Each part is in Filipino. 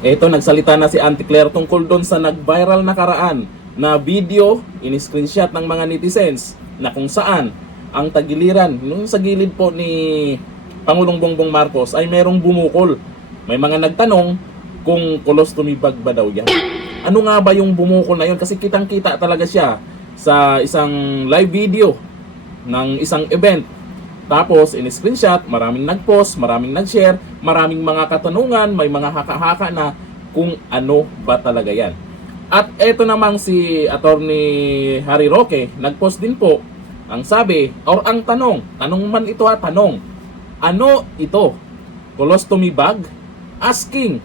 Eto, nagsalita na si Auntie Claire tungkol doon sa nag-viral na karaan na video, in-screenshot ng mga netizens na kung saan ang tagiliran nung sa gilid po ni Pangulong Bongbong Marcos ay merong bumukol. May mga nagtanong kung colostomy bag ba daw yan. Ano nga ba yung bumukol na yun? Kasi kitang-kita talaga siya sa isang live video ng isang event. Tapos, in-screenshot, maraming nag-post, maraming nag-share, maraming mga katanungan, may mga haka-haka na kung ano ba talaga yan. At eto namang si Attorney Harry Roque, nag-post din po, ang sabi, or ang tanong man ito tanong, ano ito? Colostomy bag? Asking.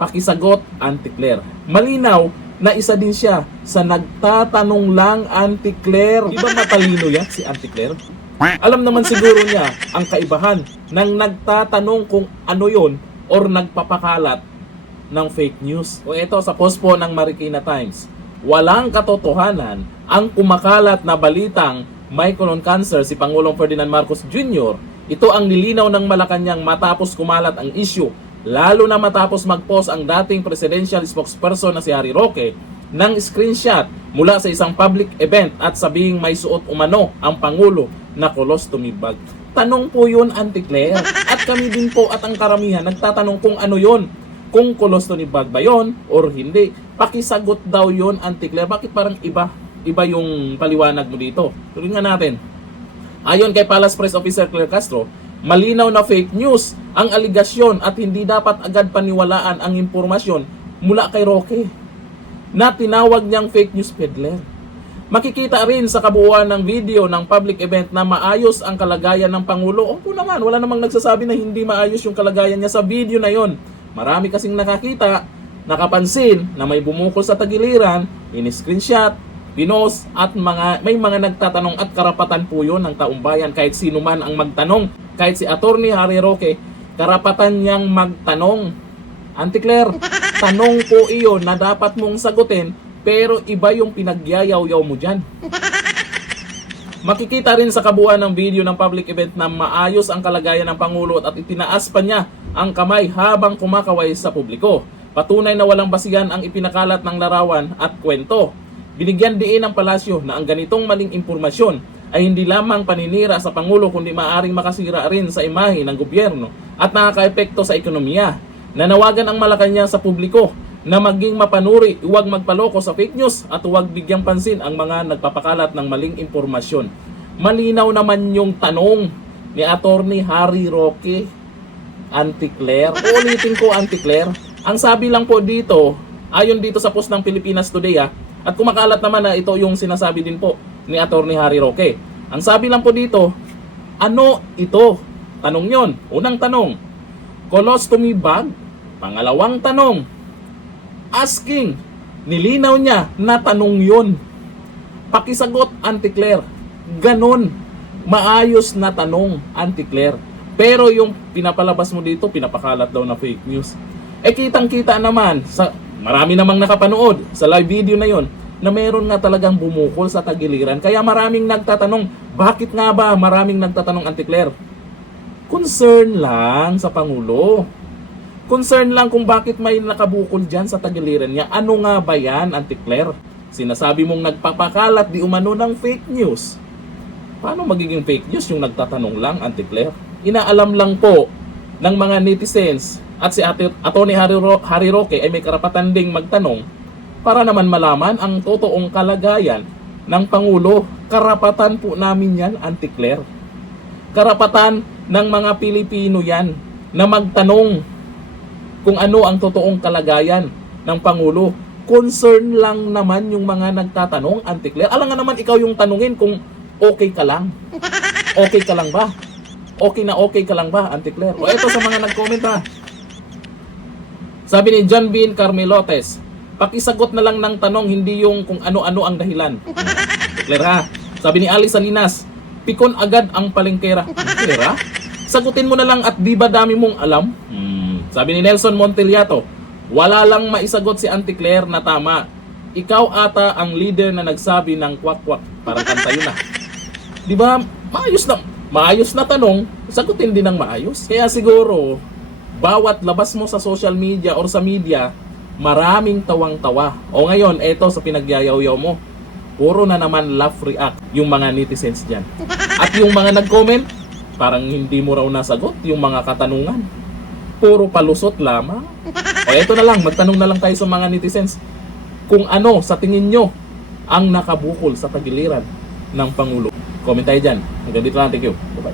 Pakisagot, Auntie Claire. Malinaw na isa din siya sa nagtatanong lang, Auntie Claire. Di ba matalino yan si Auntie Claire? Alam naman siguro niya ang kaibahan ng nagtatanong kung ano yon or nagpapakalat ng fake news. O ito sa post po ng Marikina Times, walang katotohanan ang kumakalat na balitang may colon cancer si Pangulong Ferdinand Marcos Jr. Ito ang nilinaw ng Malacanang matapos kumalat ang issue, lalo na matapos mag-post ang dating presidential spokesperson na si Harry Roque ng screenshot mula sa isang public event at sabihing may suot umano ang Pangulo na colostomy bag. Tanong po yun, Auntie Claire. At kami din po at ang karamihan nagtatanong kung ano yon. Kung colostomy bag ba yon or hindi. Pakisagot daw yon, Auntie Claire. Bakit parang iba yung paliwanag mo dito? Tuloy nga natin. Ayon kay Palace Press Officer Claire Castro, malinaw na fake news ang aligasyon at hindi dapat agad paniwalaan ang impormasyon mula kay Roque na tinawag niyang fake news peddler. Makikita rin sa kabuuan ng video ng public event na maayos ang kalagayan ng Pangulo. Opo naman, wala namang nagsasabi na hindi maayos yung kalagayan niya sa video na yon. Marami kasing nakakita, nakapansin na may bumukol sa tagiliran, in-screenshot, pinost at may mga nagtatanong at karapatan po yun ng taong bayan kahit sino man ang magtanong. Kahit si Attorney Harry Roque, karapatan niyang magtanong. Auntie Claire, tanong po iyon na dapat mong sagutin pero iba yung pinagyayaw-yaw mo dyan. Makikita rin sa kabuuan ng video ng public event na maayos ang kalagayan ng Pangulo at itinaas pa niya ang kamay habang kumakaway sa publiko. Patunay na walang basihan ang ipinakalat ng larawan at kwento. Binigyan diin ng palasyo na ang ganitong maling impormasyon ay hindi lamang paninira sa Pangulo kundi maaaring makasira rin sa imahe ng gobyerno at nakakaepekto sa ekonomiya. Nanawagan ang Malacanang sa publiko na maging mapanuri, huwag magpaloko sa fake news at huwag bigyang pansin ang mga nagpapakalat ng maling impormasyon. Malinaw naman yung tanong ni Attorney Harry Roque, Auntie Claire. Ulitin ko, Auntie Claire, ang sabi lang po dito, ayon dito sa post ng Pilipinas Today at kumakalat naman na ito yung sinasabi din po ni Attorney Harry Roque. Ang sabi lang po dito, ano ito? Tanong yon. Unang tanong, colostomy bag? Pangalawang tanong, asking. Nilinaw niya na tanong yun. Pakisagot, Auntie Claire. Ganon. Maayos na tanong, Auntie Claire. Pero yung pinapalabas mo dito, pinapakalat daw na fake news. Kitang-kita naman, marami namang nakapanood sa live video na yon na meron nga talagang bumukol sa tagiliran. Kaya maraming nagtatanong, bakit nga ba maraming nagtatanong, Auntie Claire? Concern lang sa Pangulo. Concern lang kung bakit may nakabukol dyan sa tagiliran niya. Ano nga ba yan, Auntie Claire? Sinasabi mong nagpapakalat di umano ng fake news. Paano magiging fake news yung nagtatanong lang, Auntie Claire? Inaalam lang po ng mga netizens at si Attorney Harry Roque ay may karapatan ding magtanong para naman malaman ang totoong kalagayan ng Pangulo. Karapatan po namin yan, Auntie Claire. Karapatan ng mga Pilipino yan na magtanong kung ano ang totoong kalagayan ng Pangulo. Concern lang naman yung mga nagtatanong, Auntie Claire. Alam nga naman ikaw yung tanungin kung okay ka lang. Okay ka lang ba? Okay ka lang ba, Auntie Claire? O eto sa mga nag-comment Sabi ni John Bean Carmelotes, pakisagot na lang ng tanong, hindi yung kung ano-ano ang dahilan. Claire ha? Sabi ni Ali Salinas, pikon agad ang palengkera. Claire ha? Sagutin mo na lang at di ba dami mong alam? Sabi ni Nelson Monteliato, wala lang maisagot si Auntie Claire na tama. Ikaw ata ang leader na nagsabi ng kwak-kwak. Parang kanta yun Di ba? Maayos na tanong, sagutin din ng maayos. Kaya siguro, bawat labas mo sa social media or sa media, maraming tawang-tawa. O ngayon, eto sa pinagyayaw-yaw mo, puro na naman laugh react yung mga netizens dyan. At yung mga nag-comment, parang hindi mo raw nasagot yung mga katanungan. Puro palusot lamang. O eto na lang, magtanong na lang tayo sa mga netizens kung ano sa tingin nyo ang nakabukol sa tagiliran ng Pangulo. Comment tayo dyan. Hanggang dito lang. Thank you. Bye-bye.